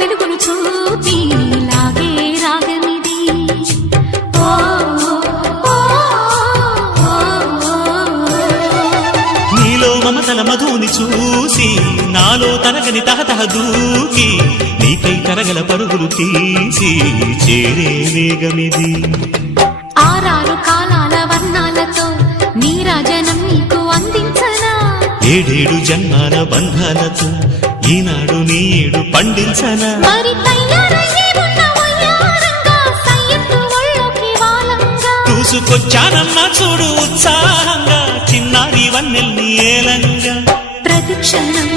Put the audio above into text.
వెలుగును చూపి లాగే రాగమిది. నీలో మమతల మధుని చూసి నాలో తరగని తహతహ దూకి నీకై తరగల పరుగులు తీసి చేరే వేగమిది. ఆరారు కాలాల వర్ణాలతో నీరాజనం నీకు అందించనా, ఏడేడు జన్మాల బంధాలతో ఈనాడు నీడు పండించనా. మరి తయారయ్యే ఉన్న వయ్యారంగా సయ్యత్తు ఒళ్ళోకి వాలంగా చూసుకొచ్చానమ్మా చూడు ఉత్సాహంగా చిన్నారి వన్నెల్ని ఏలంగా. ప్రతిక్షణం